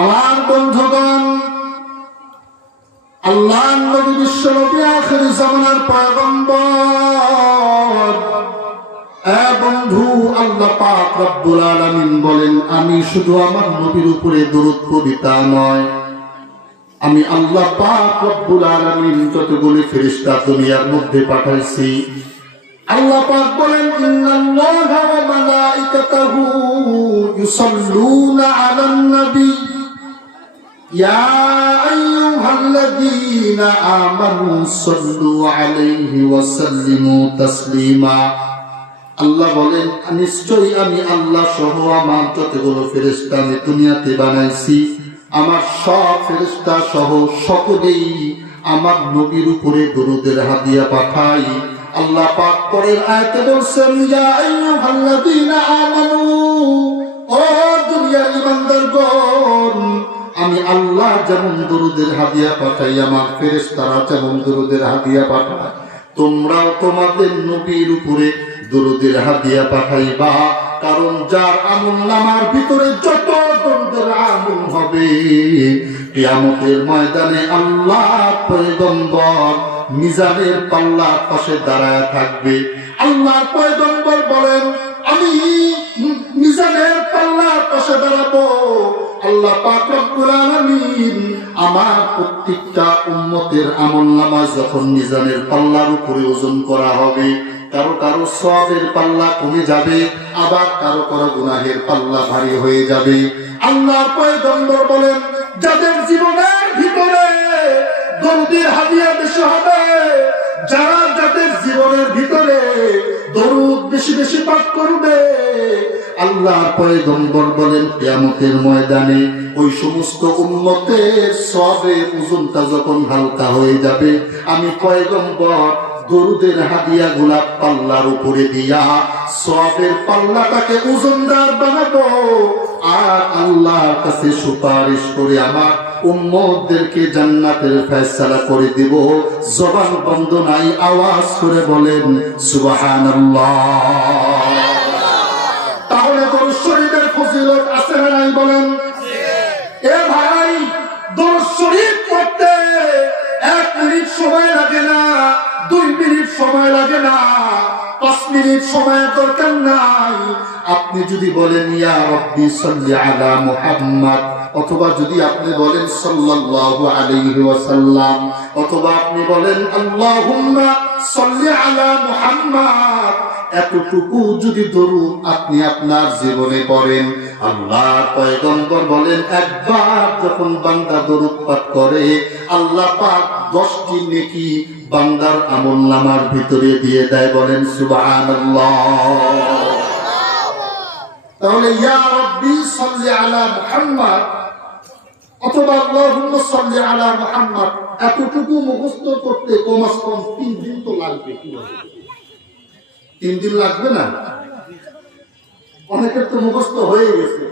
আমার বন্ধুগণ, আল্লাহর নবী বিশ্ব নবী আখির জামানার পয়গম্বর। বন্ধু, আল্লাহ পাক রব্বুল আলামিন বলেন, আমি শুধু আমার নবীর উপরে দরুদ কবিতা নয়, আমি আল্লাহ পাক রব্বুল আলামিন যতগুলি ফেরেশতা দুনিয়ার মধ্যে পাঠাইছি, আল্লাহ পাক বলেন, ইন্নাল্লাহা ওয়া মালাইকাতাহু ইউসাল্লুনা আলান নবী ইয়া আইয়ুহাল্লাযীনা আমানু সাল্লু আলাইহি ওয়া সাল্লিমু তাসলিমা। আল্লাহ বলেন, নিশ্চয়ই আমি আল্লাহ সহ আমার যতগুলো ফেরেশতা আমি দুনিয়াতে বানাইছি, আমার সব ফেরেশতা সহ সকলেই আমার নবীর উপরে দরুদের হাদিয়া পাঠাই। আল্লাহ পাক পরের আয়াতে বলছেন, ইয়া আইয়ুহাল্লাযীনা আমানু, ও দুনিয়ার ঈমানদারগণ, আমি আল্লাহ যেমন দরুদের হাদিয়া পাঠাই, আমার ফেরেশতারা যেমন দরুদের হাদিয়া পাঠায়, তোমরাও তোমাদের নবীর উপরে দরুদের হাদিয়া পাঠাইবা। কারণ যার আমলনামার ভিতরে যত দরুদের আমল হবে, কিয়ামতের ময়দানে আল্লাহ পয়গম্বর মিজানের পাল্লার পাশে দাঁড়ায় থাকবে। আল্লাহর পয়গম্বর বলেন, আমি মিজানের পাল্লার পাশে দাঁড়াবো। আল্লাহ পাক রব্বুল আলামিন আমার প্রত্যেকটা উম্মতের আমলনামা যখন মিজানের পাল্লার উপরে ওজন করা হবে, কারো কারো সওয়াবের পাল্লা কমে যাবে, আবার কারো কারো গুনাহের পাল্লা ভারী হয়ে যাবে। আল্লাহর পয়গম্বর বলেন, যাদের জীবনের ভিতরে দরুদের হাদিয়া বেশি হবে, যারা যাদের জীবনের ভিতরে দরুদ বেশি বেশি পাঠ করবে, আল্লাহর পয়গম্বর বলেন, কিয়ামতের ময়দানে ওই সমস্ত উম্মতের সওয়াবের ওজনটা যখন হালকা হয়ে যাবে, আমি পয়গম্বর দরুদের হাদিয়া গুলা পাল্লার উপরে দিয়া সওয়াবের পাল্লাটাকে ওজনদার বানাবো, আর আল্লাহর কাছে সুপারিশ করে আমার উম্মতদেরকে জান্নাতের ফয়সালা করে দিব। জবান বন্ধ নাই, আওয়াজ করে বলেন সুবহানাল্লাহ। তাহলে দরুদ শরীফের ফজিলত আছে না নাই বলেন? এ ভাই, দরুদ শরীফ পড়তে 1 মিনিট সময় লাগে না, 2 মিনিট সময় লাগে না, 5 মিনিট সময়ের দরকার নাই। আপনি যদি বলেন ইয়া রাব্বি সাল্লি আলা মুহাম্মদ, অথবা যদি আপনি বলেন সাল্লাল্লাহু আলাইহি ওয়াসাল্লাম, অথবা আপনি বলেন আল্লাহুম্মা সাল্লি আলা মুহাম্মদ, এতটুকু যদি দরুদ আপনি আপনার জীবনে পড়েন, আল্লাহর পয়গম্বর বলেন, একবার যখন বান্দা দরুদ পাঠ করে, আল্লাহ পাক 10টি নেকি বান্দার আমলনামার ভিতরে দিয়ে দেয়। বলেন সুবহানাল্লাহ। তাহলে ইয়া রাব্বি সাল্লি আলা মুহাম্মদ অথবা আল্লাহুম্মা সাল্লি আলা মুহাম্মদ এতটুকু মুখস্থ করতে কমস কম 3 দিন তো লাগবে। 3 দিন লাগবে না? অনেকের তো মুখস্থ হয়ে গেছে,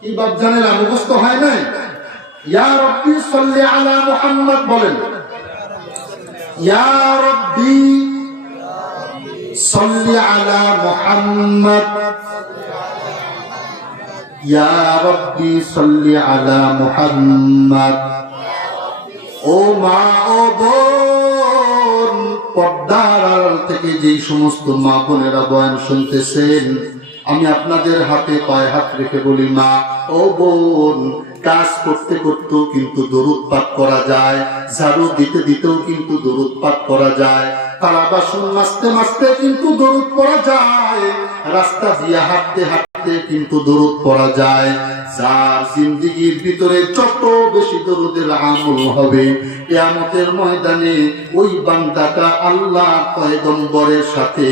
কি বাপ জানে না মুখস্থ হয় নাই? ইয়া রাব্বি সাল্লি আলা মুহাম্মদ বলেন, ইয়া রাব্বি সাল্লি আলা মুহাম্মদ, ইয়া রাব্বি সাল্লি আলা মুহাম্মদ। ও মা, ও বোন, পর্দার আড়াল থেকে যেই সমস্ত মা বোনেরা বয়ান শুনতেছেন, আমি আপনাদের হাতে পায়ে হাত রেখে বলি, মা ও বোন, কাজ করতে করতেও কিন্তু দরুদ পাঠ করা যায়, ঝাড়ু দিতে দিতেও কিন্তু দরুদ পাঠ করা যায়, থালা বাসন মাজতে মাজতে কিন্তু দরুদ পড়া যায়, রাস্তা দিয়ে হাঁটতে হাঁটতে কিন্তু দরুদ পড়া যায়। যার জিন্দেগির ভিতরে যত বেশি দরুদের আমল হবে, কিয়ামতের ময়দানে ওই বান্দাটা আল্লাহ পয়গম্বরের সাথে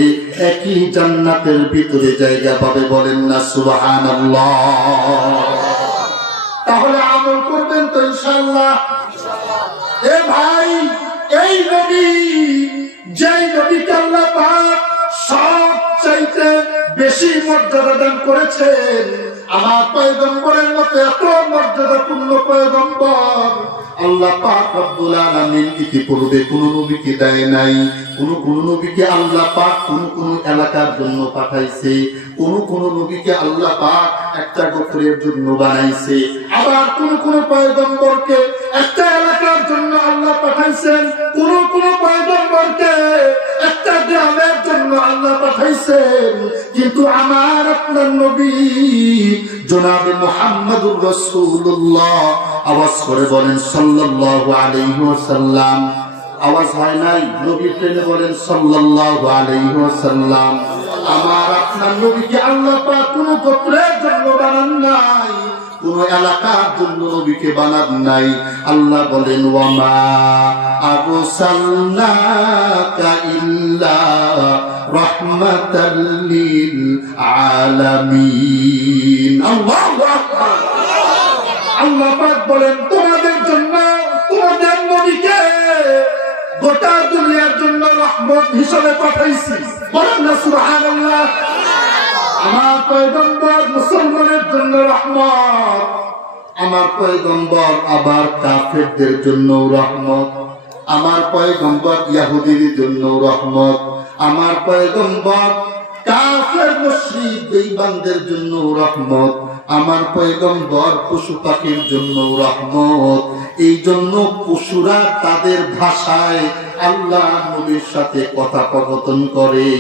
একই জান্নাতের ভিতরে জায়গা পাবে। বলেন না সুবহানাল্লাহ। তাহলে আমল করবেন তো ইনশাআল্লাহ? এ ভাই, এই নবী, যেই নবীকে আল্লাহ পাক সবচাইতে বেশি মর্যাদা দান করেছেন, আমার পয়গম্বরের মতো এত মর্যাদাপূর্ণ পয়গম্বর আল্লাহ পাক রব্বুল আলামিন ইতিপূর্বে কোন নবীকে দেয় নাই। কোন নবীকে আল্লাহ পাক কোন এলাকার জন্য পাঠাইছে, কোন নবীকে আল্লাহ পাক একটা গোত্রের জন্য বানাইছে, আবার আবার কোন পয়গম্বরকে একটা এলাকার জন্য আল্লাহ পাঠাইছেন, কোন পয়গম্বরকে একটা গ্রামের জন্য আল্লাহ পাঠাইছেন। কিন্তু আমার আপনার নবী জনাবে মুহাম্মদুর রাসূলুল্লাহ আওয়াজ করে বলেন সাল্লাল্লাহু আলাইহি ওয়াসাল্লাম। আওয়াজ হয় নাই? নবী প্রেমে বলেন সাল্লাল্লাহু আলাইহি ওয়াসাল্লাম। আমার আপনার নবীকে আল্লাহ পাক কোন গোত্রের জন্য বানান নাই, কোন এলাকার জন্য নবীকে বানান নাই। আল্লাহ বলেন ওয়ামা আরসালনাকা ইল্লা রাহমাতাল লিল আলামিন। আল্লাহু আকবার। আল্লাহ পাক বলেন তোমাদের জন্য, তোমাদের নবীকে গোটা দুনিয়ার জন্য রহমত হিসেবে পাঠাইছি। বলেন না সুবহানাল্লাহ। আমার পয়গম্বর মুসলমানের জন্য রহমত, আমার পয়গম্বর আবার কাফেরদের জন্য রহমত, আমার পয়গম্বর ইহুদির জন্য রহমত, আমার পয়গম্বর কাফের মুশরিক বেঈমানদের জন্য রহমত, আমার পয়গম্বর পশু পাখির জন্য রহমত। এই জন্য পশুরা তাদের ভাষায় আল্লাহ নবীর সাথে কথোপকথন করে।